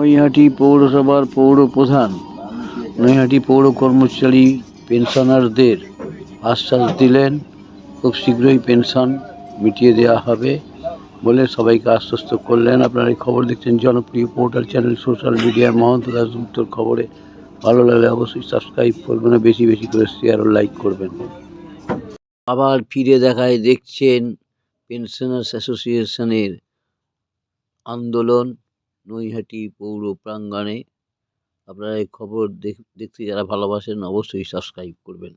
নৈহাটি পৌরসভার পৌর প্রধান নৈহাটি পৌর কর্মচারী পেনশনারদের আশ্বাস দিলেন খুব শীঘ্রই পেনশন মিটিয়ে দেওয়া হবে বলে সবাইকে আশ্বস্ত করলেন। আপনারা এই খবর দেখছেন জনপ্রিয় পোর্টাল চ্যানেল সোশ্যাল মিডিয়ার মহন্ত দাস উত্তর খবরে। ভালো লাগলে অবশ্যই সাবস্ক্রাইব করবেন, বেশি বেশি করে শেয়ার ও লাইক করবেন। আবার ফিরে দেখায় দেখছেন পেনশনার্স অ্যাসোসিয়েশনের আন্দোলন নৈহাটি পৌর প্রাঙ্গণে। আপনারা এই খবর দেখতে যারা ভালোবাসেন অবশ্যই সাবস্ক্রাইব করবেন।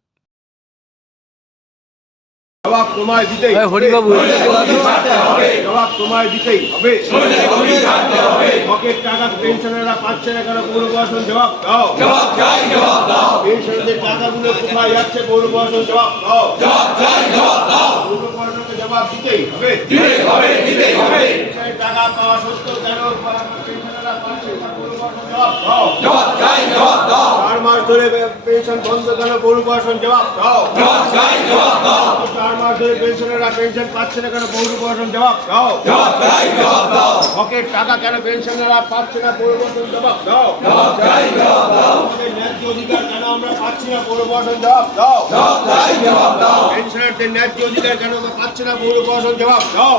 জবাব তোমায় দিতেই হরিবাবু জবাব তোমায় দিতেই হবে। হকের টাকা পেনশনাররা পাচ্ছে না কেন? পৌর প্রশাসন জবাব দাও। পেনশনারদের টাকাগুলো কোথায় যাচ্ছে? পৌর প্রশাসন জবাব দাও। পৌর প্রশাসনকে জবাব দিতেই হবে। পেনশনের টাকা পাওয়া সত্ত্বেও কেন পেনশনাররা পাচ্ছে না? পৌর প্রশাসন জবাব দাও। 4 মাস ধরে পেনশন বন্ধ কেন? পৌর প্রশাসন জবাব দাও। 4 মাস ধরে পেনশনাররা পেনশন পাচ্ছে না কেন? পৌর প্রশাসন জবাব দাও। হকের টাকা কেন পেনশনাররা পাচ্ছে না? পৌর প্রশাসন জবাব দাও। আমাদের ন্যায্য অধিকার কেন আমরা পাচ্ছি না? পৌর প্রশাসন জবাব দাও। পেনশনারদের ন্যায্য অধিকার কেন পাচ্ছে না? পৌর প্রশাসন জবাব দাও।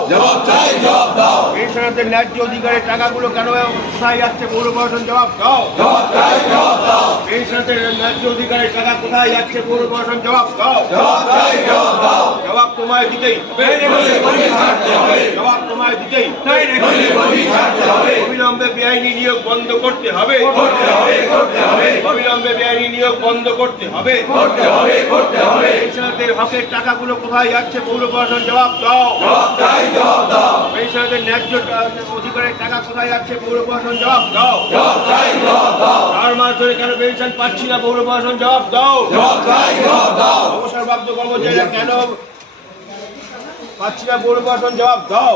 পেনশনারদের ন্যায্য অধিকারের টাকাগুলো কেন কোথায় যাচ্ছে? পৌর প্রশাসন জবাব দাও। পেনশনারদের ন্যায্য অধিকারের টাকা কোথায় যাচ্ছে? পৌর প্রশাসন জবাব দাও। জবাব তোমায় দিতেই হবে। জবাব তোমায় দিতেই অবিলম্বে বেআইনি নিয়োগ বন্ধ করতে হবে। অবিলম্বে বেআইনি নিয়োগ বন্ধ করতে হবে। পেনশনারদের হকের টাকাগুলো কোথায় যাচ্ছে? পৌর প্রশাসন জবাব দাও। পেনশনারদের ন্যায্য অধিকারের টাকা কোথায় যাচ্ছে? পৌর প্রশাসন জবাব দাও। 4 মাস ধরে কেন পেনশন পাচ্ছি না? পৌর প্রশাসন জবাব দাও। অবসরপ্রাপ্ত কর্মচারীরা কেন পাচ্ছি না? পৌর প্রশাসন জবাব দাও।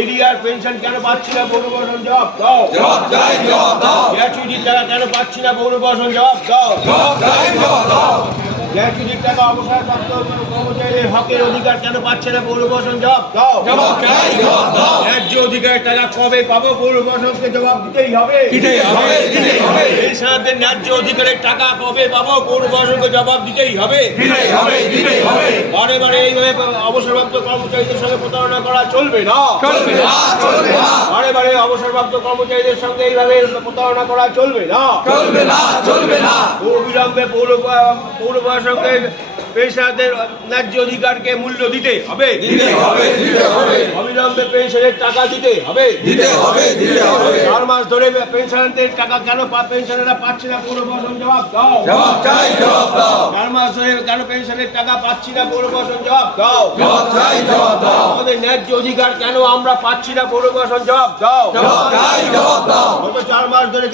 এডিআর পেনশন কেন পাচ্ছি না? পৌর প্রশাসন জবাব দাও। গ্র্যাচুইটির টাকা কেন পাচ্ছি না? পৌর প্রশাসন জবাব দাও। গ্র্যাচুইটির টাকা অবসরপ্রাপ্ত কর্মচারীদের হকের অধিকার কেন পাচ্ছে না? পৌর প্রশাসন জবাব দাও। ন্যায্য অধিকারের টাকা কবে পাবো? পৌর প্রশাসনকে জবাব দিতেই হবে। পেনশনারদের ন্যায্য অধিকারের টাকা কবে পাবো? পৌর প্রশাসনকে জবাব দিতেই হবে। বারে বারে এইভাবে অবসরপ্রাপ্ত কর্মচারীদের সঙ্গে প্রতারণা করা চলবে না। বারে বারে অবসরপ্রাপ্ত কর্মচারীদের সঙ্গে এইভাবে প্রতারণা করা চলবে না। অবিলম্বে পৌর প্রশাসনকে পেনশনারদের ন্যায্য অধিকারকে মূল্য দিতে হবে। অবিলম্বে পেনশনের টাকা দিতে হবে। 4 মাস ধরে পেনশনারদের টাকা কেন পেনশনাররা পাচ্ছে না? পৌর প্রশাসন জবাব দাও। 4 মাস ধরে কেন পেনশনের টাকা পাচ্ছি না? পৌর প্রশাসন জবাব দাও। আমাদের ন্যায্য অধিকার কেন আমরা পাচ্ছি না? পৌর প্রশাসন জবাব দাও। গত 4 মাস ধরে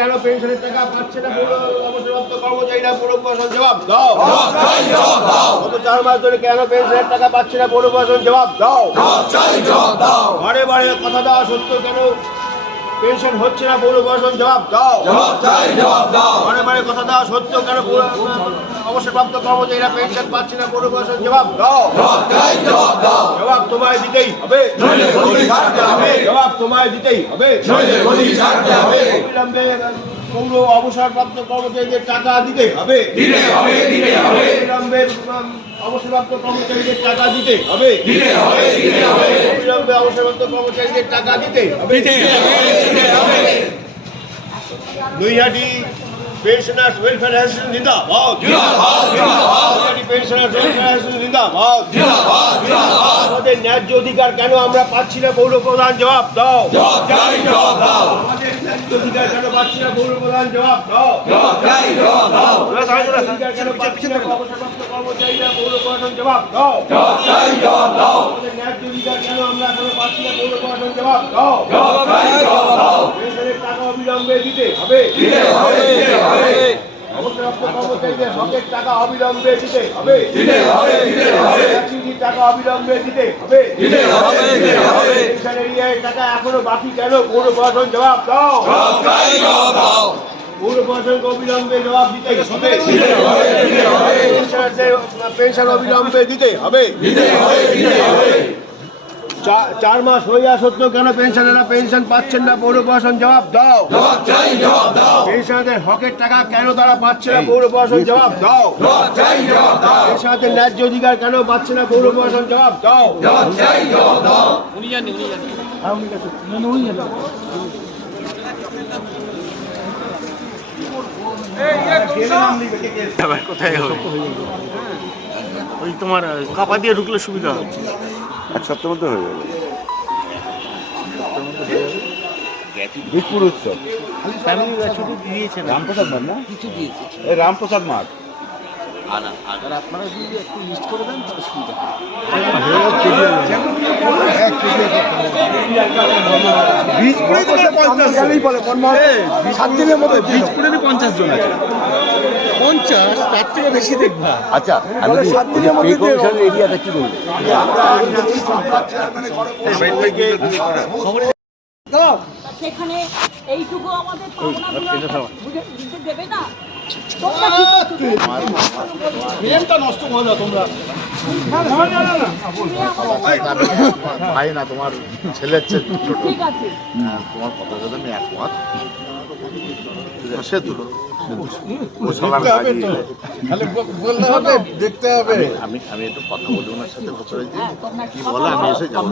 কেন পেনশনের টাকা পাচ্ছে না? অবসরপ্রাপ্ত কর্মচারীরা? পৌর প্রশাসন জবাব দাও। গত 4 মাস ধরে কেন পেনশনের টাকা পাচ্ছে না? পৌর প্রশাসন জবাব দাও। বারে বারে কথা দেওয়া সত্ত্বেও কেন পেনশন হচ্ছে না? পৌর প্রশাসন জবাব দাও। বারে বারে কথা দেওয়া সত্ত্বেও কেন অবসরপ্রাপ্ত কর্মচারীরা পেনশন পাচ্ছে না? পৌর প্রশাসন জবাব দাও। জবাব তোমায় দিতেই হবে। জবাব তোমায় দিতেই হবে। অবিলম্বে পৌর অবসরপ্রাপ্ত কর্মচারীদের টাকা দিতে হবে। অবিলম্বে অবসরপ্রাপ্ত কর্মচারীদের টাকা দিতে হবে। অবিলম্বে অবসরপ্রাপ্ত কর্মচারীদের টাকা দিতে হবে। নৈহাটি পেনশনার্স ওয়েলফেয়ার অ্যাসোসিয়েশন জিন্দাবাদ। নৈহাটি পেনশনার্স ওয়েলফেয়ার অ্যাসোসিয়েশন জিন্দাবাদ। আমাদের ন্যায্য অধিকার কেন আমরা পাচ্ছি না? পৌর প্রধান জবাব দাও। আমাদের ন্যায্য অধিকার কেন পাচ্ছি না? পৌর প্রধান জবাব দাও। কেন পাচ্ছি না? অবসরপ্রাপ্ত কর্মচারীরা? পৌর প্রশাসন জবাব দাও। আমাদের ন্যায্য অধিকার কেন আমরা এখনো পাচ্ছি না? পৌর প্রশাসন জবাব দাও। পেনশনের টাকা অবিলম্বে দিতে হবে। অবসরপ্রাপ্ত কর্মচারীদের হকের টাকা অবিলম্বে দিতে হবে। টাকা অবিলম্বে দিতে হবে। পেনশনের টাকা এখনো বাকি কেন? পৌর প্রশাসন জবাব দাও। পৌর প্রশাসনকে অবিলম্বে জবাব দিতে হবে। পেনশন অবিলম্বে দিতে হবে। 4 মাস হয়ে যাওয়া সত্ত্বেও কেন পেনশনাররা পেনশন পাচ্ছেন না? পৌর প্রশাসন জবাব দাও। পেনশনারদের হকের টাকা কেন তারা পাচ্ছে না? পৌর প্রশাসন জবাব দাও। পেনশনারদের ন্যায্য অধিকার কেন পাচ্ছে না? পৌর প্রশাসন জবাব দাও। কোথায় হবে? ওই তোমার কাপা দিয়ে ঢুকলে সুবিধা হবে। এক সপ্তাহের মধ্যে হয়ে যাবে। বীজপুর উৎসব ফ্যামিলিরা ছুটি দিয়েছে না, রামপ্রসাদ মাঠ না, কিছু দিয়েছে। এই রামপ্রসাদ মাঠ। আর আপনারা যদি একটু লিস্ট করে দেন তাহলে সুবিধা হবে। বীজপুরে বসে 50 গেলেই বলে 7 দিনের মধ্যে বীজপুরে 50 জন আছে। 50 তার থেকে বেশি দেখবা। আচ্ছা, আমি 7 দিনের মধ্যে এরিয়াটা কি বলবো? সেখানে এইটুকু আমাদের পাওনাগুলো বুঝে দেবে না। ভাই না, তোমার ছেলের চেয়ে ছোট। ঠিক আছে, তোমার কথা যদি আমি একমত, সে তুলো দেখতে হবে। আমি একটু কথা বলি ওনার সাথে, বছর কি বলে আমি এসে যাবো।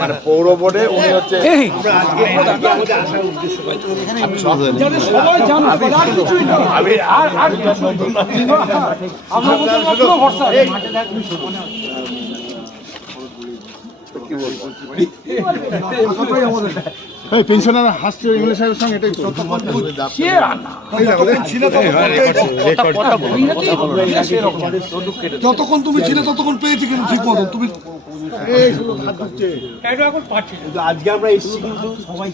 মানে পৌর বোর্ডে উনি হচ্ছে পেনশনার হাসছে ইংলিশ সাহেবের সঙ্গে, এটাই যতক্ষণ তুমি ছিলে ততক্ষণ পেয়েছি, কিন্তু ঠিক মতো তুমি আজকে আমরা এসেছি কিন্তু সবাই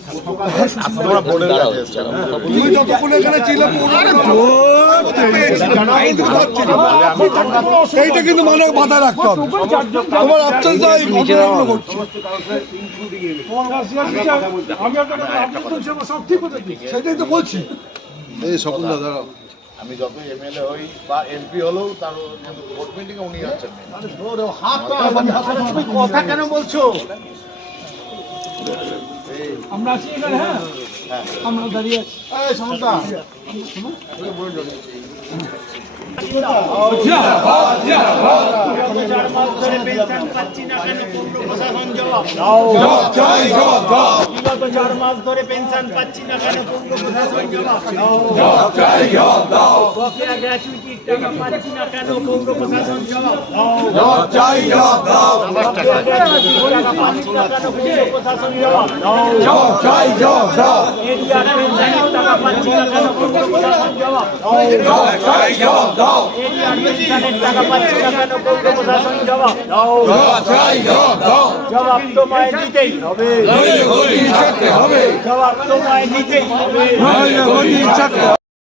তোমরা বোর্ডের কাছে এসছো। তুমি যতক্ষণ এখানে ছিলে এইটা কিন্তু মানে বাধা রাখতে হবে। তোমার আফসার সাহেব ঘটনাগুলো ঘটছে, সেটাই তো বলছি। এই সকল দাদা, আমি যত এমএলএ হই বা এমপি হলেও তার ভোট মিটিংয়ে উনি আছেন। কথা কেন বলছো? আমরা আছি এখানে, হ্যাঁ আমরা দাঁড়িয়ে আছি। সমস্যা বিগত 4 মাস ধরে পেনশন পাচ্ছি না কেন? পৌর প্রশাসন জবাব দাও। বকেয়া গ্র্যাচুইটির টাকা পাচ্ছি না কেন? পৌর প্রশাসন জবাব দাও। বকেয়া গ্র্যাচুইটির টাকা পাচ্ছি না কেন? পৌর প্রশাসন জবাব দাও। এরিয়া পেনশনের টাকা পাচ্ছি না কেন? পৌর প্রশাসন জবাব দাও। এরিয়া পেনশনের টাকা পাচ্ছি না কেন? পৌর প্রশাসন জবাব দাও। জবাব তোমায় দিতেই হবে। জবাব তোমায় দিতেই হবে।